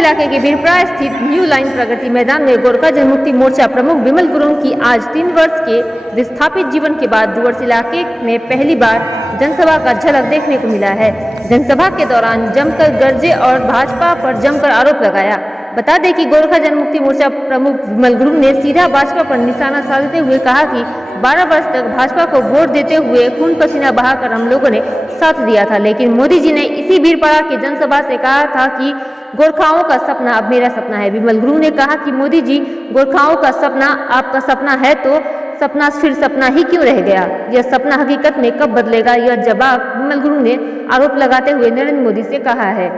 इलाके के वीरपुरा स्थित न्यू लाइन प्रगति मैदान में गोरखा जनमुक्ति मोर्चा प्रमुख विमल गुरुंग की आज 3 वर्ष के विस्थापित जीवन के बाद डुवर्स इलाके में पहली बार जनसभा का झलक देखने को मिला है। जनसभा के दौरान जमकर गरजे और भाजपा पर जमकर आरोप लगाया। बता दें कि गोरखा जनमुक्ति मोर्चा प्रमुख विमल गुरुंग ने सीधा भाजपा पर निशाना साधते हुए कहा कि 12 वर्ष तक भाजपा को वोट देते हुए खून पसीना बहाकर हम लोगों ने साथ दिया था, लेकिन मोदी जी ने इसी वीरपुरा की जनसभा से कहा था कि गोरखाओं का सपना अब मेरा सपना है। विमल गुरुंग ने कहा कि मोदी जी, गोरखाओं का सपना आपका सपना है तो सपना फिर सपना ही क्यों रह गया? यह सपना हकीकत में कब बदलेगा? यह जवाब विमल गुरुंग ने आरोप लगाते हुए नरेंद्र मोदी से कहा है।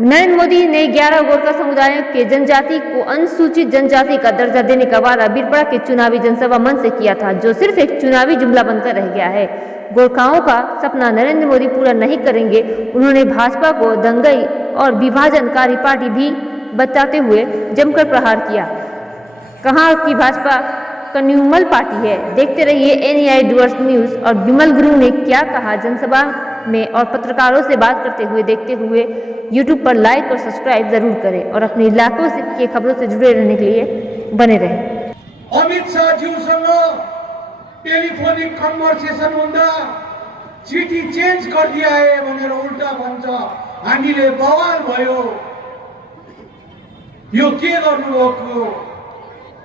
नरेंद्र मोदी ने 11 गोरखा समुदायों के जनजाति को अनुसूचित जनजाति का दर्जा देने का वादा वीरपुरा के चुनावी जनसभा मंच से किया था, जो सिर्फ एक चुनावी जुमला बनकर रह गया है। गोरखाओं का सपना नरेंद्र मोदी पूरा नहीं करेंगे। उन्होंने भाजपा को दंगई और विभाजनकारी पार्टी भी बताते हुए जमकर प्रहार किया। कहा कि भाजपा कन्यूमल पार्टी है। देखते रहिए NEI डुवर्स न्यूज। और विमल गुरुंग ने क्या कहा जनसभा में और पत्रकारों से बात करते हुए देखते हुए YouTube पर लाइक और सब्सक्राइब जरूर करें और अपने इलाकों के खबरों से जुड़े रहने के लिए बने रहें। अमित शाह ज्यूसँग टेलिफोनिक कन्भर्सेसन हुँदा चिठी चेन्ज गरिदिया है भनेर उल्टा भन्छ। हामीले बवाल भयो, यो के गर्नुभएको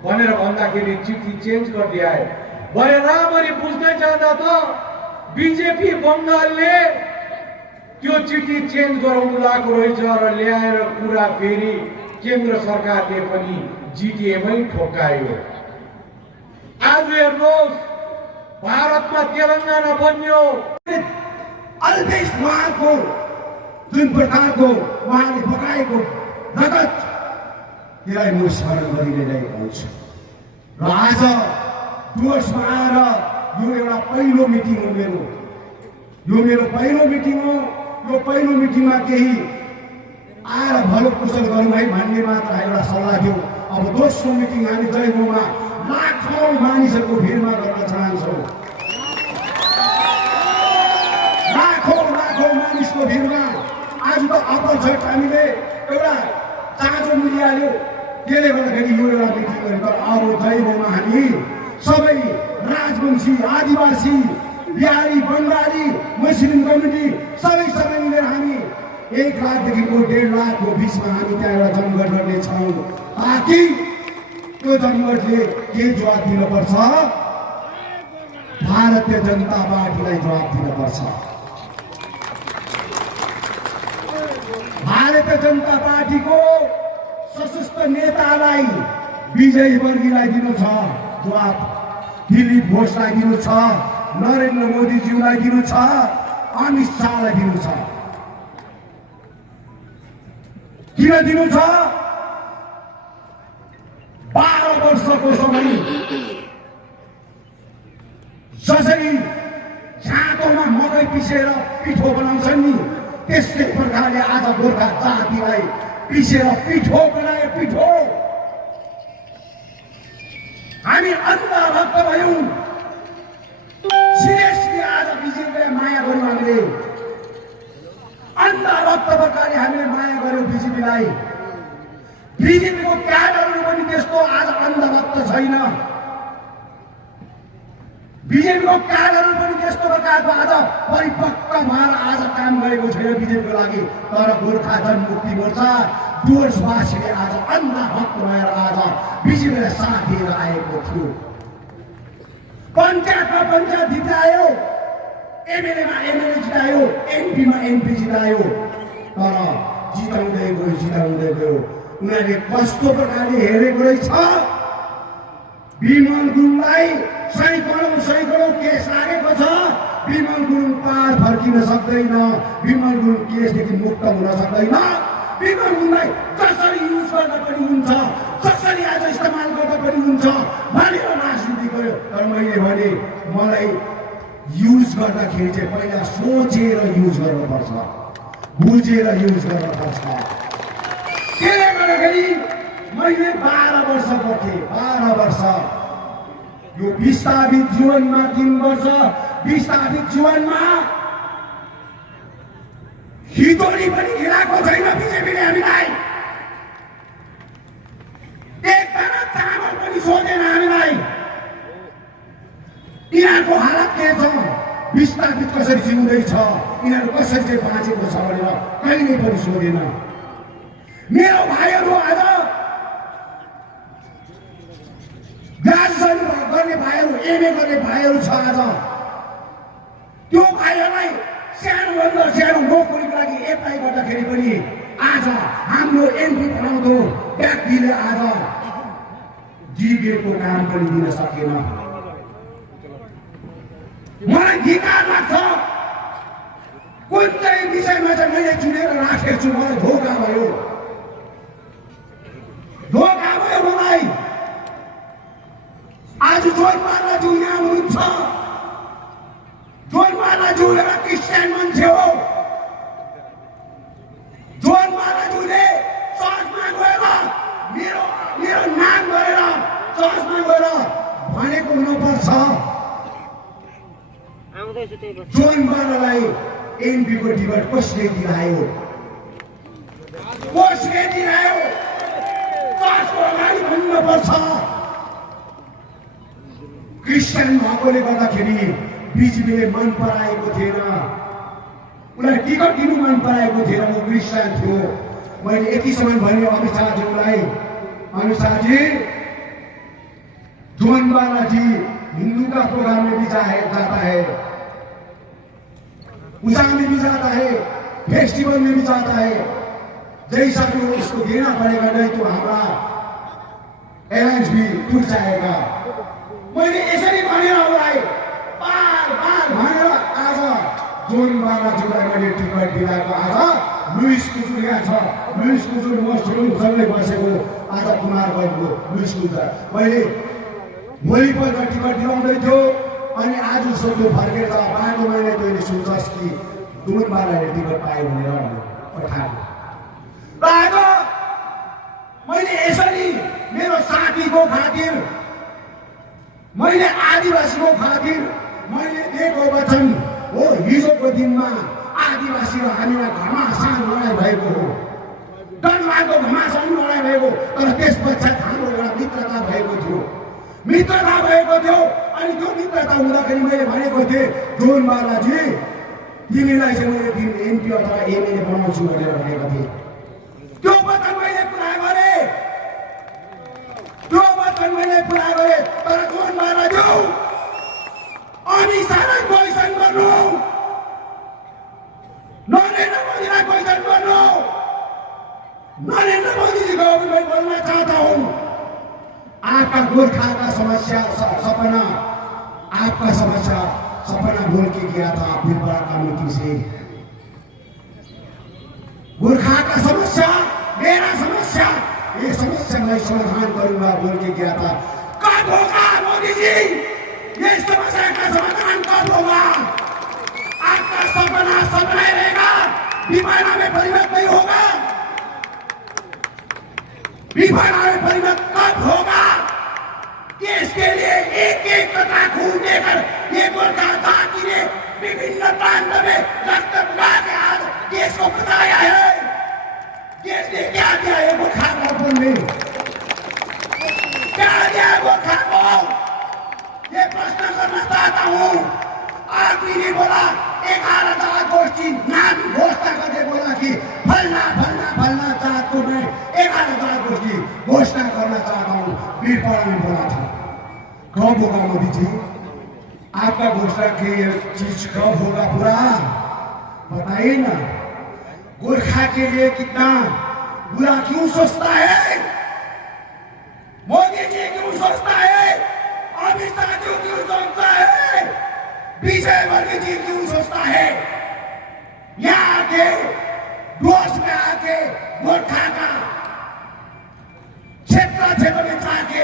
भनेर भन्दाखेरि चिठी चेन्ज गरिदिया है भने राम्ररी बुझ्दै जाँदा त बीजेपी बंगालले त्यो चिठी चेन्ज गराउनु लागेको रहेछ र ल्याएर कुरा फेरि केन्द्र सरकारले पनि जिटिएमै ठोक्कायो। आज हेर्नुहोस् भारतमा तेलंगाना बन्यो। अल्पेश उहाँको जुन प्रकारको उहाँले पकाएको रगत त्यसलाई म स्मरण गरिरहेको हुन्छु। र आज डुवर्समा आएर यो एउटा पहिलो मिटिङ हो मेरो। यो मेरो पहिलो मिटिङ हो। यो पहिलो मिटिङमा केही आएर भलो कुशल गरौँ है भन्ने मात्र एउटा सल्लाह थियो। अब दोस्रो मिटिङ हामी जयगाउँमा लाखौँ मानिसहरूको भिडमा गर्न चाहन्छौँ। लाखौँ मानिसको भिडमा आज त अपरझट हामीले एउटा चाँजो मिलिहाल्यो। त्यसले गर्दाखेरि यो एउटा मिटिङ गऱ्यो। तर अब जयगाउँमा हामी सबै राजवंशी, आदिवासी, बिहारी, बङ्गाली, मुस्लिम कम्युनिटी सबै मिलेर हामी 1 लाखदेखिको 1.5 लाखको बिचमा हामी त्यहाँ एउटा जमघट गर्नेछौँ। ताकि त्यो जमघटले के जवाब दिनुपर्छ? भारतीय जनता पार्टीलाई जवाब दिनुपर्छ। भारतीय जनता पार्टीको सशस्त्र नेतालाई विजय वर्गीलाई दिनु छ जवाब, दिलीप घोषलाई दिनु छ, नरेन्द्र मोदीज्यूलाई दिनु छ, अमित शाहलाई दिनु छ। किन दिनु छ? 12 वर्षको समय जसरी जाँतोमा मकै पिसेर पिठो बनाउँछन् नि, त्यस्तै प्रकारले आज गोर्खा जातिलाई पिसेर पिठो बनाए। पिठो हामी अन्धभक्त भयौँ। सिरियसली आज बिजेपीलाई माया गर्यौँ। हामीले अन्धभक्त प्रकारले हामीले माया गर्यौँ बिजेपीलाई। बिजेपीको क्याडरहरू पनि त्यस्तो आज अन्धभक्त छैन। बिजेपीको क्याडरहरू पनि त्यस्तो प्रकारको आज परिपक्व भएर आज काम गरेको छैन बिजेपीको लागि। तर गोर्खा जनमुक्ति मोर्चा डुवर्सवासीले आज अन्धभक्त भएर आज बिजेपीलाई साथ दिएर आएको थियो। पञ्चायतमा पञ्चायत जितायो, एमएलएमा एमएलए जितायो, एमपीमा एमपी जितायो। तर जिताउँदै गयो। उनीहरूले कस्तो प्रकारले हेरेको रहेछ? विमल गुरुङलाई सैकडौँ केस लागेको छ। विमल गुरुङ पार फर्किन सक्दैन। विमल गुरुङ केसदेखि मुक्त हुन सक्दैन। विमल गुरुङलाई जसरी युज गर्दा पनि हुन्छ, जसरी आज इस्तेमाल गर्दा पनि हुन्छ भनेर राजनीति गर्यो। तर मैले भने मलाई युज गर्दाखेरि चाहिँ पहिला सोचेर युज गर्नुपर्छ, बुझेर युज गर्नुपर्छ। त्यसले गर्दाखेरि मैले 12 वर्ष बसेँ। 12 वर्ष यो विस्थापित जीवनमा 3 वर्ष विस्थापित जीवनमा हितोरी पनि गिराएको छैन बिजेपीले हामीलाई। सोधेन हामीलाई यिनीहरूको हालत के छ, विस्थापित कसरी जिउँदैछ, यिनीहरू कसरी चाहिँ बाँचेको छ भनेर कहिल्यै पनि सोधेन। मेरो भाइहरू आज ग्रेजुएसन गर्ने भाइहरू, एमए गर्ने भाइहरू छ आज, त्यो भाइहरूलाई सानोभन्दा सानो नोकरीको लागि एप्लाई गर्दाखेरि पनि आज हाम्रो एमपी बनाउँदो व्यक्तिले आज जिडिएको काम पनि दिन सकेन। मलाई धिक्कार लाग्छ, कुन चाहिँ विषयमा चाहिँ मैले चुनेर राखेको छु, मलाई धोका भयो मलाई। आज जोइमालाज्यू यहाँ हुनुहुन्छ, जोइमालाज्यू एउटा क्रिस्चियन मान्छे हो। जोइमालाज्यूले चर्चमा गएर मेरो नाम गरेर चर्चमा गएर भनेको हुनुपर्छ, जोइमालालाई एमपीको टिकट कसले दिलायो, चर्चको अगाडि भन्नुपर्छ। क्रिस्चियन भएकोले गर्दाखेरि बिजेपीले मन पराएको थिएन, उनीलाई टिकट दिनु मन पराएको थिएन। म क्रिस्चियन थियो, मैले यति समय भने अमित शाहज्यूलाई, अमित शाहजी, जोइमाला जी हिंदू का प्रोग्राम में भी जाता है, पूजा में भी जाता है, फेस्टिवल में भी जाता है, जैसा भी हो उसको देना पड़ेगा, नहीं तो हमारा एलायंस भी टूट जाएगा। मैले यसरी भनेर उलाई बार भनेर आज जोइमालाज्यूलाई मैले टिकट दिलाएको। आज लुइस कुजुर यहाँ छ, लुइस कुजुर मसरुमसँगै बसेको आज कुमारगञ्जको लुइस कुजुर मैले भोलिपल्ट टिकट दिलाउँदै थियो, अनि आज सोध्यो फर्केर बाटो मैले तैँले सोचस् कि जोइमालाले टिकट पायो भनेर पठाएको। आज मैले यसरी मेरो साथीको खातिर, मैले आदिवासीको खातिर मैले दिएको वचन हो। हिजोको दिनमा आदिवासी र हामीलाई घमासान लडाइँ भएको हो, डरलाग्दो घमासान लडाइँ भएको, तर त्यस पश्चात हाम्रो एउटा मित्रता भएको थियो। अनि त्यो मित्रता हुँदाखेरि मैले भनेको थिएँ, जोइमालाजी तिमीलाई चाहिँ मैले एमपी अथवा एमएलए बनाउँछु भनेर भनेको थिएँ। त्यो वचन मैले पुरा गरेँ, तर जोइमालाज्यू अमित शाहलाई क्वेसन गर्नु, नरेन्द्र मोदीलाई क्वेसन गर्नु। नरेन्द्र मोदी जी को भी मैं बोलना चाहता हूँ, आपका गोरखा का समस्या सपना, आपका सपना बोल के गया था बीरबल कमेटी से। गोरखा का समस्या मेरा समस्या, ये समस्या मैं समाधान करूंगा बोल के गया था। कब होगा मोदी जी ये समस्या का समाधान कब होगा? आपका सपना सपना रहेगा, विमाना में परिणत नहीं होगा। विमाना में परिणत कब होगा? देश के लिए एक कथा खून देकर ये गोरखा जाति ने विभिन्न प्रांत में रक्त बहा के आज देश को बचाया है। देश ने क्या दिया है गोरखा को ने? क्या दिया है गोरखा को? ये प्रश्न करना चाहता हूँ। आदमी ने बोला 11 गोष्ठी नाम घोषणा करके बोला कि फलना जात को मैं 11 गोष्ठी घोषणा करना चाहता हूँ। बीरबल ने बोला था। कब होगा मोदी जी? आपका घोषणा की चीज कब होगा पूरा बताइए ना। गोरखा के लिए कितना बुरा क्यों सोचता है मोदी जी? क्यों सोचता है? अमित शाह जी क्यों सोचता है? विजय वर्गीय जी क्यों सोचता है? यहाँ आके दोष में आके गोरखा का क्षेत्र में जाके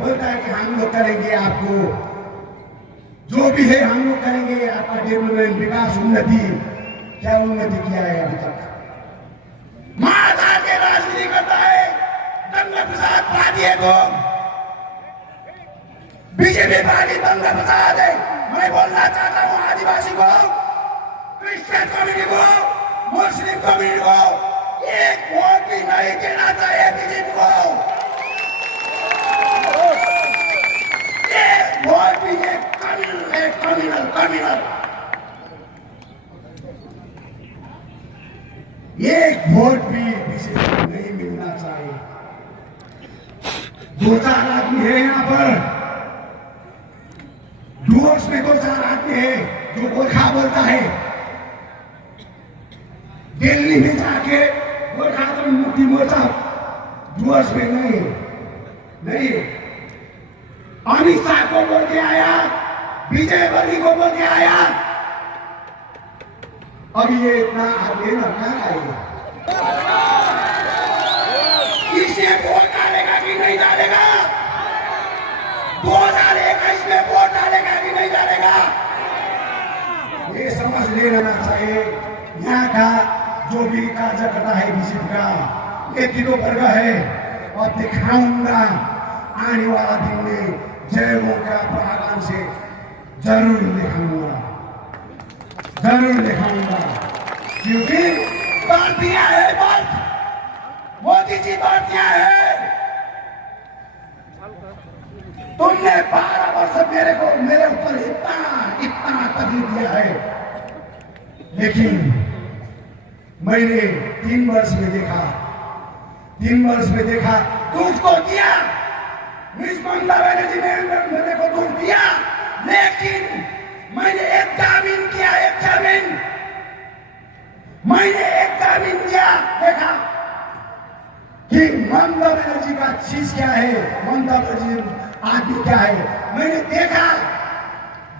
बोलता है कि हम लोग करेंगे, आपको जो भी है हम लोग करेंगे, आपका डेवलपमेंट विकास उन्नति। क्या उन्नति किया है अभी तक? माता के राजनीति करता है, दंगा प्रसाद पार्टी है तो बीजेपी पार्टी दंगा प्रसाद है। मैं बोलना चाहता हूँ आदिवासी को, क्रिश्चियन कम्युनिटी को, मुस्लिम कम्युनिटी को एक वोट भी नहीं देना चाहिए बीजेपी को। दो चार आदमी है यहाँ पर, डुवर्स में दो चार आदमी है जो गोरखा बोलता है। दिल्ली में जाके गोरखा जनमुक्ति मोर्चा डुवर्स में नहीं अमित शाह को बोल के आया, विजय वर्गीय को बोल के आया। अब ये इतना आगे ना आएगा, इससे वोट डालेगा कि नहीं डालेगा? 2021 में वोट डालेगा कि नहीं डालेगा? ये समझ लेना चाहिए। यहाँ का जो भी कार्यकर्ता है बीजेपी का नेतृत्व वर्ग है, और दिखाऊंगा आने वाला दिन में जयगों का प्रागण से जरूर दिखाऊंगा, क्योंकि पार्टियां है, बस मोदी जी पार्टियां है। तुमने 12 वर्ष मेरे ऊपर इतना तकलीफ दिया है, लेकिन मैंने 3 वर्ष में देखा दुख तो दिया। मिस ममता बनर्जी ने मेरे को दुख दिया, लेकिन मैंने एक जामीन किया, मैंने एक जामीन दिया, देखा कि ममता बनर्जी का चीज क्या है, ममता बनर्जी आदमी क्या है। मैंने देखा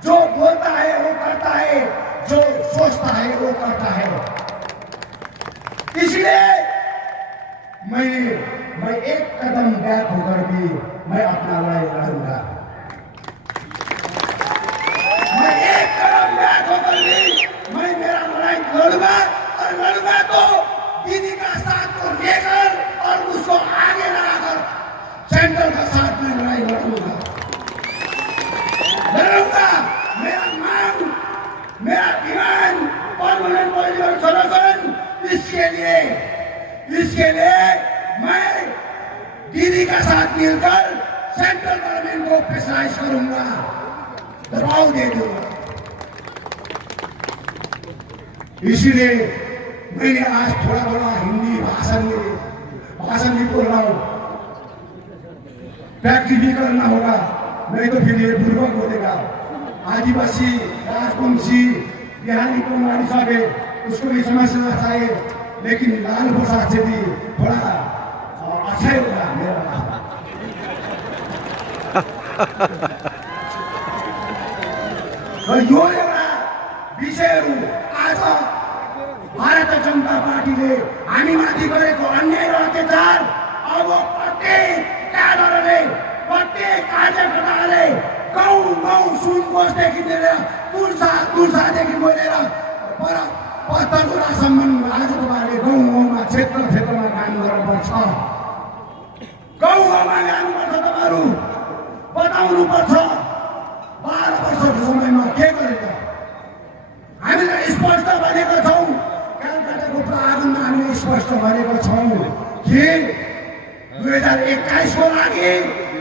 जो बोलता है वो करता है, जो सोचता है वो करता है। इसलिए मैं एक कदम बैक होकर भी मैं अपना लड़ाई लड़ूंगा। मैं एक कदम बैक होकर भी मैं मेरा लड़ाई लड़ूंगा, और लड़ूंगा तो दीदी का साथ को लेकर और उसको आगे लगाकर सेंट्रल का साथ में लड़ाई लड़ूंगा। मेरा डिमांड परमानेंट पॉलिटिकल सॉल्यूशन। इसके लिए मैं दीदी का साथ मिलकर सेंट्रल गवर्नमेंट को प्रेशराइज करूंगा, दबाव दे दूंगा। इसीलिए मैंने आज थोड़ा बड़ा हिंदी भाषण भी बोल रहा हूं। प्रैक्टिस भी करना होगा, नहीं तो फिर ये बुर्बक बोलेगा। आदिवासी, राजवंशी, बिहारी कुमारी साहब है, उसको भी समझना चाहिए, लेकिन लाल प्रसाद से भी थोड़ा अच्छा होगा मेरा। यो एउटा विषयहरू आज भारतीय जनता पार्टीले हामीमाथि गरेको अन्याय र अत्याचार अब प्रत्येक क्याडरले, प्रत्येक कार्यकर्ताले गाउँ सुनकोशदेखि लिएर तुलसादेखि लिएर पर पत्थरसम्म आज तपाईँले गाउँमा क्षेत्रमा काम गर्नुपर्छ। गाउँमा जानुपर्छ, तपाईँहरू बताउनुपर्छ 12 वर्षको समयमा के गरेको। हामीले स्पष्ट भनेका छौँ, कलकत्ताको प्रागणमा हामीले स्पष्ट भनेका छौँ कि 2021 को लागि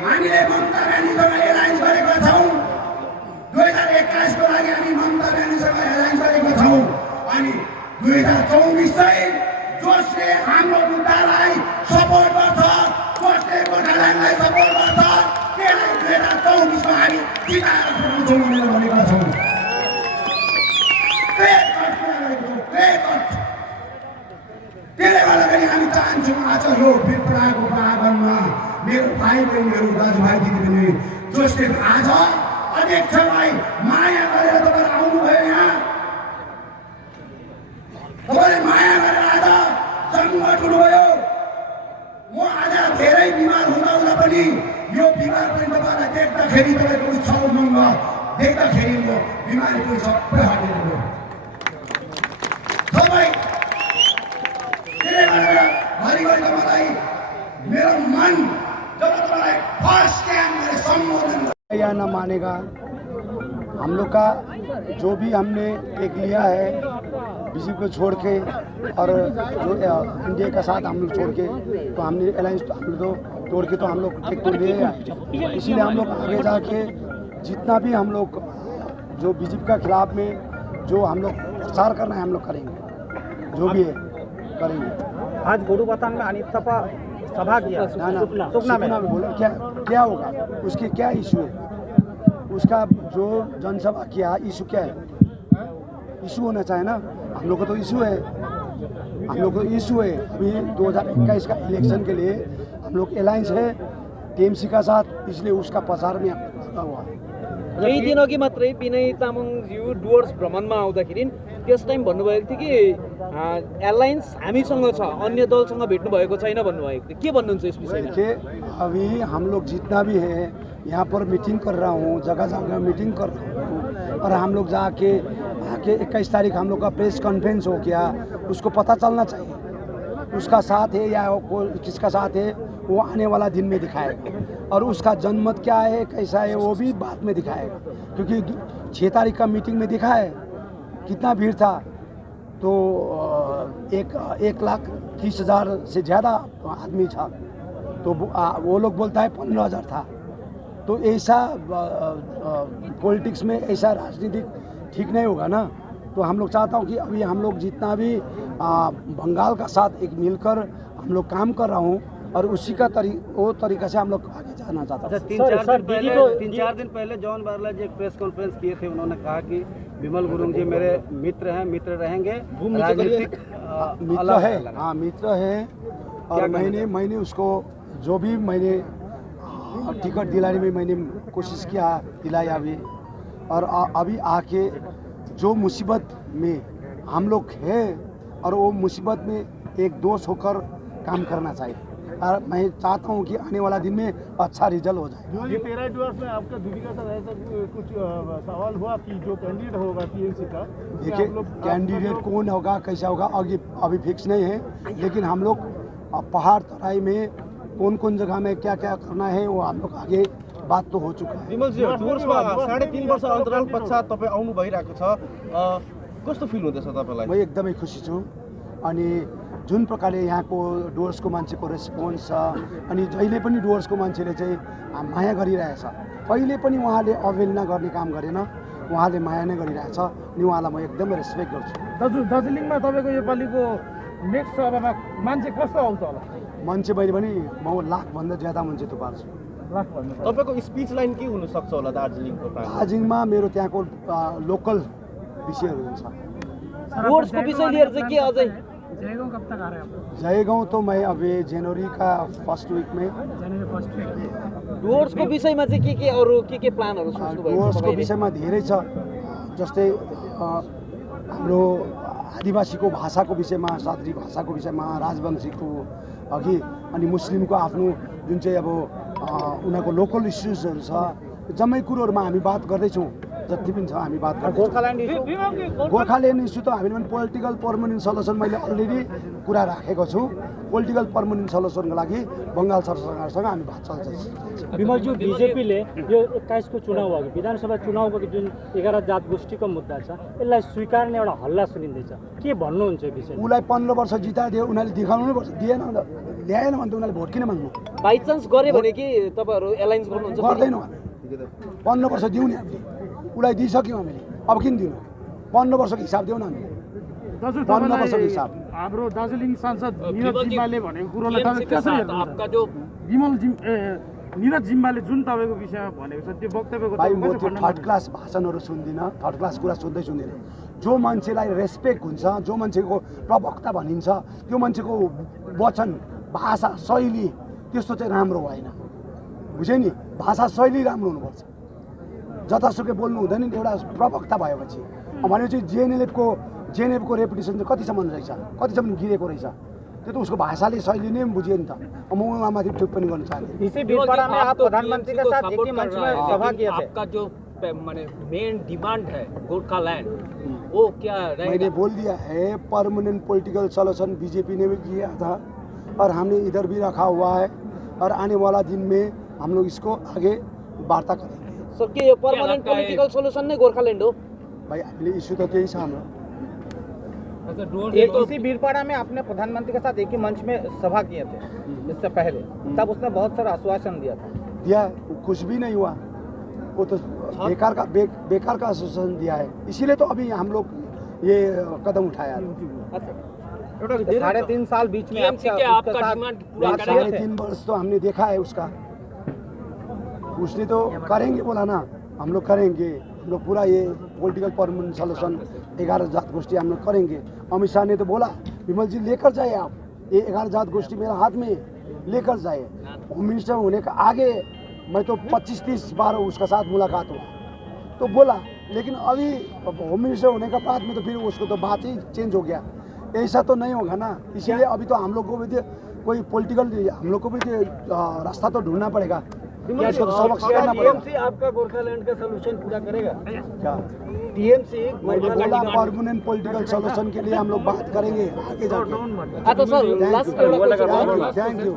हामीले ममता ब्यानर्जीसँग एलायन्स गरेका छौँ। 2021 को लागि हामी ममता ब्यानर्जीसँग एलायन्स गरेका छौँ। अनि 2024 चाहिँ जसले हाम्रो मुद्दालाई सपोर्ट गर्छ, जसले गोर्खाल्यान्डलाई सपोर्ट गर्छ, त्यसलाई 2024 मा हामी जिताएर पठाउँछौँ भनेर भनेका छौँ। त्यसले गर्दाखेरि हामी चाहन्छौँ आज यो विप्राको प्रागणमा मेरो भाइ बहिनीहरू, दाजुभाइ दिदीबहिनी, जसले आज अध्यक्षलाई माया गरेर तपाईँ आउनुभयो, यहाँ तपाईँले माया गरेर आज जन्म ठुनुभयो। म आज धेरै बिमार हुँदा पनि यो बिमार पनि तपाईँलाई देख्दाखेरि तपाईँको इच्छा उमङ्ग देख्दाखेरि म बिमारी पनि सबै हटेर गयो। तपाईँ त्यसले गरेर घरिघरि मलाई मेरो मन जब तपाईँलाई फर्स्ट टाइम मैले सम्बोधन या न मानेगा। हम लोग का जो भी हमने एक लिया है बीजेपी को छोड़ के, और जो इंडिया का साथ हम लोग छोड़ के, तो हमने अलायंस हम लोग तोड़ के तो हम लोग एक तोड़ दिए। इसीलिए हम लोग आगे जाके जितना भी हम लोग जो बीजेपी का खिलाफ में जो हम लोग प्रचार करना है हम लोग करेंगे, जो भी है करेंगे। आज गोरुबथान में अनित थापा सभा किया ना ना सुकना में बोलो क्या क्या होगा, उसके क्या इशू है, उसका जो जनसभा किया इशू क्या है, इशू होना चाहिए ना। हम लोग को तो इशू है, हम लोग को इशू है। अभी 2021 का इलेक्शन के लिए हम लोग अलायंस है टीएमसी का साथ, इसलिए उसका प्रचार में लगा हुआ है। केही दिन अघि मात्रै विनय तामाङज्यू डुवर्स भ्रमणमा आउँदाखेरि त्यस टाइम भन्नुभएको थियो कि एलायन्स हामीसँग छ, अन्य दलसँग भेट्नु भएको छैन भन्नुभएको थियो। के भन्नुहुन्छ यस विषयमा? देखिए अभी हम लोग जितना भी है यहाँ पर मीटिंग कर रहा हूँ, जगह जगह मीटिंग कर रहा हूँ, और हम लोग जाके आके 21 तारीख हम लोग का प्रेस कॉन्फ्रेंस हो गया, उसको पता चलना चाहिए उसका साथ है या किसका साथ है, वो आने वाला दिन में दिखाएगा। और उसका जनमत क्या है कैसा है वो भी बाद में दिखाएगा, क्योंकि 6 तारीख का मीटिंग में दिखा है कितना भीड़ था। तो 1,30,000 से ज़्यादा आदमी था, तो वो लोग बोलता है 15,000 था। तो ऐसा पॉलिटिक्स में ऐसा राजनीतिक ठीक नहीं होगा ना। तो हम लोग चाहता हूँ कि अभी हम लोग जितना भी बंगाल का साथ एक मिलकर हम लोग काम कर रहा हूँ, और उसी का वो तरीका से हम लोग आगे जाना चाहता हूँ। 3-4 दिन पहले जॉन बारला जी एक प्रेस कॉन्फ्रेंस किए थे, उन्होंने कहा कि विमल गुरुंग जी मेरे मित्र हैं, मित्र रहेंगे, राजनीतिक मित्र है, हाँ मित्र है। और मैंने उसको जो भी मैंने टिकट दिलाने में मैंने कोशिश किया, दिलाया भी। और अभी आके जो मुसीबत में हम लोग हैं, और वो मुसीबत में एक दोस्त होकर काम करना चाहिए, और मैं चाहता हूँ कि आने वाला दिन में अच्छा रिजल्ट हो जाए। 13 डुवर्स में आपका दीदी का साथ ऐसा कुछ सवाल हुआ कि जो कैंडिडेट होगा टीएमसी का, देखिए कैंडिडेट कौन होगा कैसा होगा अभी फिक्स नहीं है, लेकिन हम लोग पहाड़ तराई में कौन कौन जगह में क्या क्या करना है वो हम लोग आगे बात तो हो चुका है। विमलजी, डुवर्समा 3.5 वर्ष अन्तराल पश्चात तपाईँ आउनु भइरहेको छ, कस्तो फिल हुँदैछ तपाईँलाई? म एकदमै खुसी छु। अनि जुन प्रकारले यहाँको डुवर्सको मान्छेको रेस्पोन्स छ, अनि जहिले पनि डुवर्सको मान्छेले चाहिँ माया गरिरहेछ, कहिले पनि उहाँले अवहेलना गर्ने काम गरेन, उहाँले माया नै गरिरहेछ, अनि उहाँलाई म एकदमै रेस्पेक्ट गर्छु। दाजु, दार्जिलिङमा तपाईँको योपालिको नेक्स्ट सभामा मान्छे कस्तो आउँछ होला? मान्छे मैले पनि म लाखभन्दा ज्यादा मान्छे थुपार्छु। तपाईँको स्पिच लाइन के हुनसक्छ होला दार्जिलिङको? दार्जिलिङमा मेरो त्यहाँको लोकल विषयहरू हुन्छ। डुवर्सको विषय लिएर चाहिँ के अझै? जयगांव कब तक आ रहे हैं आप? जयगांव तो मैं अभी जनवरी का फर्स्ट वीक में। डुवर्सको विषयमा चाहिँ के अरू के प्लानहरू सोच्नु भएको छ? डुवर्सको विषयमा धेरै छ, जस्तै हाम्रो आदिवासीको भाषाको विषयमा, सादरी भाषाको विषयमा, राजवंशीको अघि, अनि मुस्लिमको आफ्नो जुन चाहिँ अब उनीहरूको लोकल इस्युजहरू छ, जम्मै कुरोहरूमा हामी बात गर्दैछौँ, जति पनि छ हामी बात गर्दैछौँ। गोर्खाल्यान्ड इस्यु त हामीले पनि पोलिटिकल पर्मानेन्ट सल्युसन मैले अलरेडी कुरा राखेको छु। पोलिटिकल पर्मानेन्ट सल्युसनको लागि बङ्गाल सरकारसँग हामी बात चल्छ। विमलज्यू, बीजेपीले यो 21 को चुनाव अघि विधानसभा चुनावको जुन 11 जात गोष्ठीको मुद्दा छ, यसलाई स्वीकार्ने एउटा हल्ला सुनिँदैछ, के भन्नुहुन्छ यो विषय? उसलाई 15 वर्ष जिताइदियो, उनीहरूले देखाउनु पर्छ, दिएन भने ल्याएन भने त उनीहरूले भोट किन माग्नु? बाइचान्स गरे भने कि तपाईँहरू एलायन्स गर्नुहुन्छ? गर्दैनौँ हामी, 15 वर्ष दिउँ नि हामीले, उसलाई दिइसक्यौँ हामीले, अब किन दिनु? 15 वर्षको हिसाब दिउँ न हामीले, 15 वर्षको हिसाब। हाम्रो दार्जिलिङ सांसद निरज जिम्बाले भनेको कुरोलाई तपाईँ कसरी हेर्नुहुन्छ? निरज जिम्बाले जुन तपाईँको विषयमा भनेको छ त्यो वक्तव्यको भाइ म त्यो थर्ड क्लास भाषणहरू सुन्दिनँ, थर्ड क्लास कुरा सुन्दिनँ। जो मान्छेलाई रेस्पेक्ट हुन्छ, जो मान्छेको प्रवक्ता भनिन्छ, त्यो मान्छेको वचन, भाषा, शैली त्यस्तो चाहिँ राम्रो भएन, बुझ्यो नि? भाषा शैली राम्रो हुनुपर्छ, जतासुकै बोल्नु हुँदैन नि एउटा प्रवक्ता भएपछि। भनेपछि जेएनएलएफको रेपुटेसन चाहिँ कतिसम्म रहेछ, कतिसम्म गिरेको रहेछ, त्यो त उसको भाषाले शैली नै बुझ्यो नि त। म उहाँमाथि टिप्पणी गर्न चाहन्छु। इसी बीच में आप प्रधानमंत्री के साथ एक ही मंच में सभा किए थे। आपका जो माने मेन डिमांड है गोरखालैंड, वो क्या रहेगा? मैंने बोल दिया है, परमानेंट पॉलिटिकल सॉल्यूशन बीजेपी ने भी किया था और हमने इधर भी रखा हुआ है, और आने वाला दिन में हम लोग इसको आगे वार्ता करेंगे। सर, के यो परमानेंट पोलिटिकल सोल्युसन नै गोरखालैंड हो? भाई हामीले इश्यू तो त्यही छ हाम्रो। इसी बीरपाड़ा में आपने प्रधानमंत्री के साथ एक ही मंच में सभा किए थे इससे पहले, तब उसने बहुत सारा आश्वासन दिया था। दिया, कुछ भी नहीं हुआ, वो तो बेकार का आश्वासन दिया है, इसीलिए तो अभी हम लोग ये कदम उठाया। अच्छा। 3.5 साल बीच में टीएमसी के आपका डिमांड पूरा करेगा 3.5 वर्ष तो हमने देखा है उसका, उसने तो करेंगे बोला ना, हम लोग करेंगे, हम लोग पूरा ये पॉलिटिकल परमानेंट सॉल्यूशन 11 जात गोष्ठी हम लोग करेंगे। अमित शाह ने तो बोला विमल जी लेकर जाए आप, ये 11 जात गोष्ठी मेरे हाथ में लेकर जाए। होम मिनिस्टर होने का आगे मैं तो 25-30 बार उसका साथ मुलाकात हुआ तो बोला, लेकिन अभी होम मिनिस्टर होने का बाद में तो फिर उसको तो बात ही चेंज हो गया। ऐसा तो नहीं होगा ना, इसीलिए अभी तो हम लोग को भी कोई पॉलिटिकल हम लोग को भी रास्ता तो ढूंढना पड़ेगा। इसको तो सबक सिखाना पड़ेगा। टीएमसी आपका गोरखालैंड का सोल्यूशन पूरा करेगा क्या टीएमसी मैंने बोला परमानेंट पॉलिटिकल सॉल्यूशन के लिए हम लोग बात करेंगे आगे जाके। हाँ तो सर लास्ट थैंक यू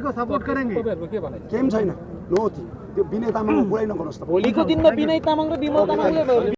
को सपोर्ट करेंगे केम छैन नो त्यो विनय तामाङको कुरै नगर्नुहोस् त। भोलिको दिनमा विनय तामाङ र विमल तामाङले